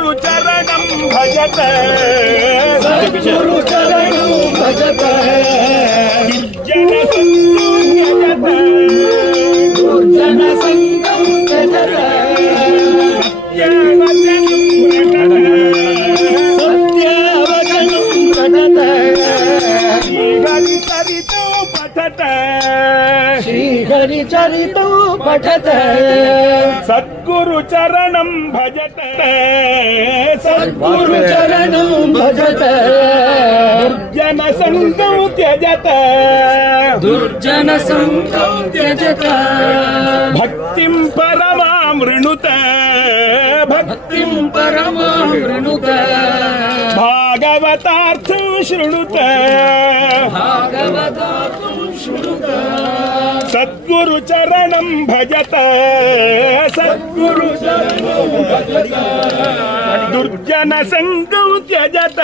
सद्गुरु चरणं भजत सद्गुरु चरणं भजत दुर्जन संगं त्यजत दुर्जन संगं त्यजत सत्यवचनं पठत श्रीहरिचरितो पठत श्रीहरिचरितो पठत सद्गुरु चरणं भजत सद्गुरु चरणं भजत दुर्जन संगं त्यजत दुर्जन संगं त्यजत भक्तिं परमामृणुत भक्तिं परमामृणुत भागवतार्थं शृणुत भागवतार्थं शृणुत सद्गुरु चरणं भजत सद्गुरु चरणं भजत दुर्जन संगं त्यजत